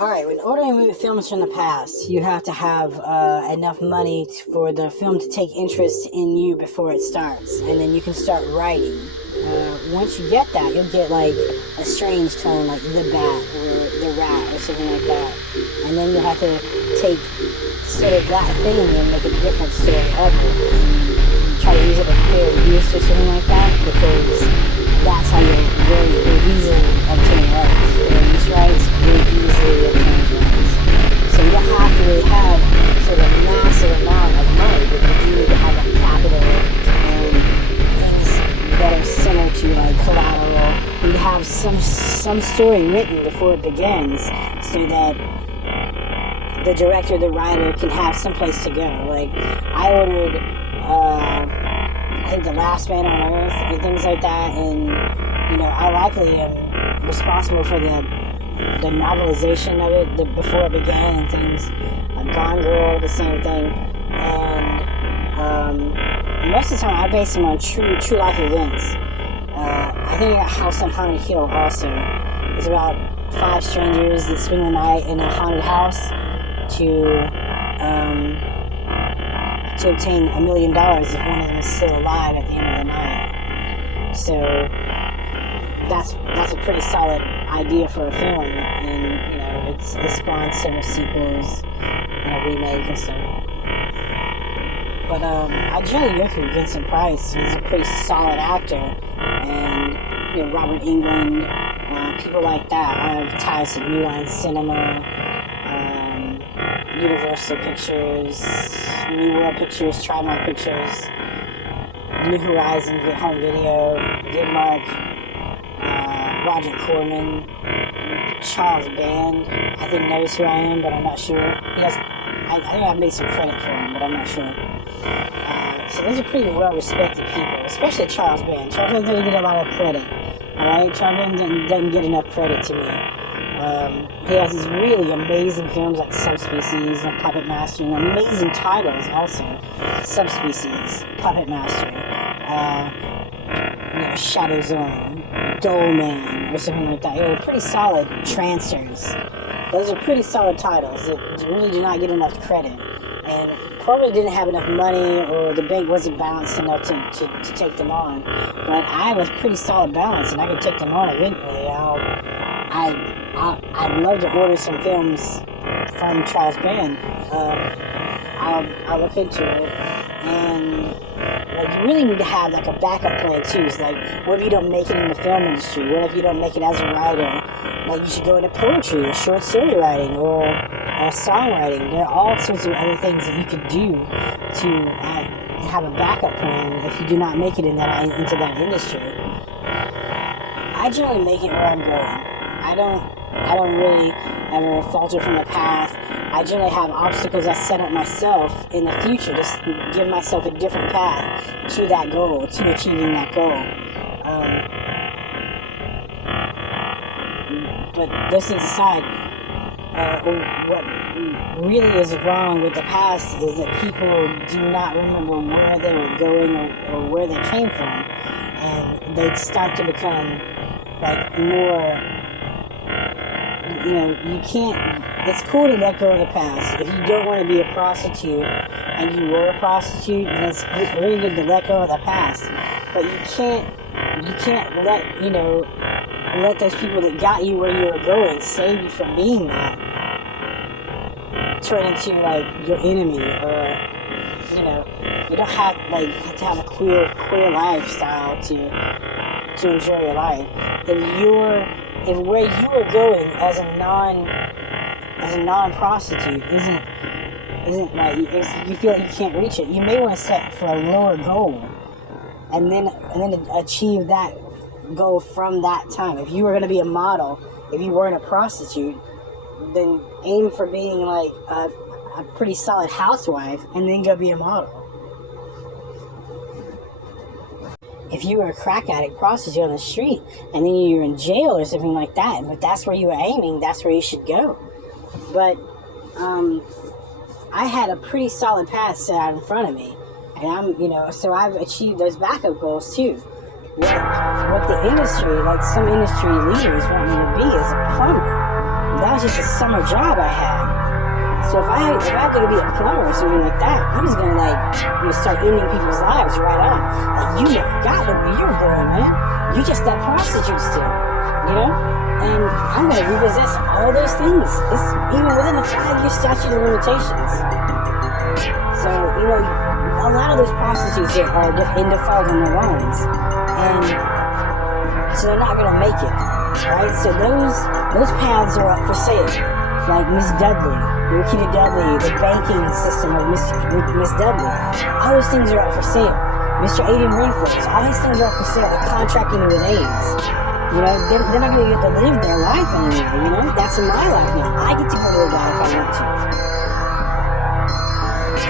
Alright, when ordering films from the past, you have to have enough money for the film to take interest in you before it starts, and then you can start writing. Once you get that, you'll get like a strange tone, like the bat or the rat or something like that, and then you'll have to take sort of that thing and make a different story of it, and try to use it with fair use or something like that, because that's how you'll very easily obtain rights. Fair use rights very easily obtain rights. So you don't have to really have sort of massive amount of money, but you do need to have like capital and things that are similar to like collateral. You have some story written before it begins, so that the director, the writer can have someplace to go. Like I ordered, I think The Last Man on Earth and things like that, and I likely am responsible for the novelization of it before it began and things. Gone Girl, the same thing, and most of the time I base them on true life events. I think House on Haunted Hill also is about 5 strangers that spend the night in a haunted house to obtain $1 million if one of them is still alive at the end of the night. So that's a pretty solid idea for a film, and it's spawned several sequels and a remake and stuff. But I generally go through Vincent Price. He's a pretty solid actor, and Robert Englund, people like that. I have ties to New Line Cinema, Universal Pictures, New World Pictures, Trimark Pictures, New Horizon Home Video, Vidmark, Roger Corman, Charles Band. I think knows who I am, but I'm not sure. I think I've made some credit for him, but I'm not sure. So those are pretty well-respected people, especially Charles Band. Charles Band doesn't get a lot of credit. Alright, Charles Band doesn't get enough credit to me. He has these really amazing films like Subspecies and Puppet Master, and amazing titles also. Subspecies, Puppet Master, Shadow Zone, Doll Man, or something like that. They're pretty solid transfers. Those are pretty solid titles that really do not get enough credit, and probably didn't have enough money, or the bank wasn't balanced enough to take them on. But I have a pretty solid balance, and I could take them on eventually. I'd love to order some films from Charles Band. I'll look into it, and you really need to have like a backup plan too. So, what if you don't make it in the film industry? What if you don't make it as a writer? You should go into poetry or short story writing or songwriting. There are all sorts of other things that you could do to have a backup plan if you do not make it into that industry. I generally make it where I'm going. I don't really ever falter from the path. I generally have obstacles I set up myself in the future to give myself a different path to that goal, to achieving that goal. But those things aside, what really is wrong with the past is that people do not remember where they were going or where they came from, and they start to become more. You can't. It's cool to let go of the past. If you don't want to be a prostitute and you were a prostitute, then it's really good to let go of the past. But you can't let those people that got you where you were going save you from being that. Turn into your enemy, or you don't have to have a queer lifestyle to enjoy your life. If where you are going as a non-prostitute isn't you feel like you can't reach it, you may want to set for a lower goal, and then achieve that goal from that time. If you were going to be a model, if you weren't a prostitute, then aim for being a pretty solid housewife, and then go be a model. If you were a crack addict prostitute on the street, and then you're in jail or something like that, but that's where you were aiming, that's where you should go. But I had a pretty solid path set out in front of me, and so I've achieved those backup goals too. What the industry, some industry leaders want me to be is a plumber. that was just a summer job I had. So if I had to go be a plumber or something like that, I'm just gonna start ending people's lives right on. Like, you never got where you're going, man. You just that prostitute still, And I'm gonna repossess all those things. It's even within the 5-year statute of limitations. So, a lot of those prostitutes are in default on their loans, and so they're not gonna make it, right? So those paths are up for sale, like Miss Dudley. Rukita Dudley, the banking system of Miss Dudley. All those things are up for sale. Mr. Aiden Renford, all these things are up for sale. They're contracting with AIDS. They're not going to get to live their life anymore, That's in my life now. I get to go to the God if I want to.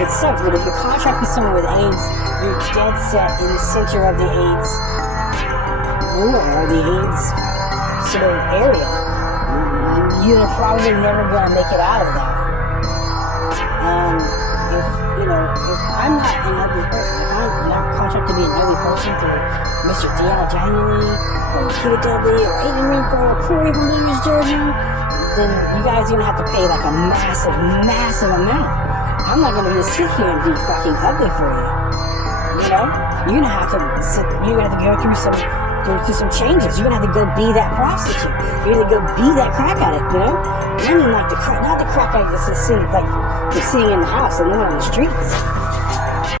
It sucks, but if you're contracting someone with AIDS, you're dead set in the center of the AIDS war, or the AIDS sort of area. You're probably never going to make it out of that. If I'm not an ugly person, if I'm not contracted to be an ugly person through Mr. Deanna January, or Rukita Dudley, or Aiden Renfro, or Corey from Blues, Georgia, then you guys are going to have to pay like a massive, massive amount. I'm not going to just sit here and be fucking ugly for you. You're going to have to go through some changes. You're gonna have to go be that prostitute. You're gonna go be that crack addict, I mean, like not the crack addict that's sitting in the house and living on the streets.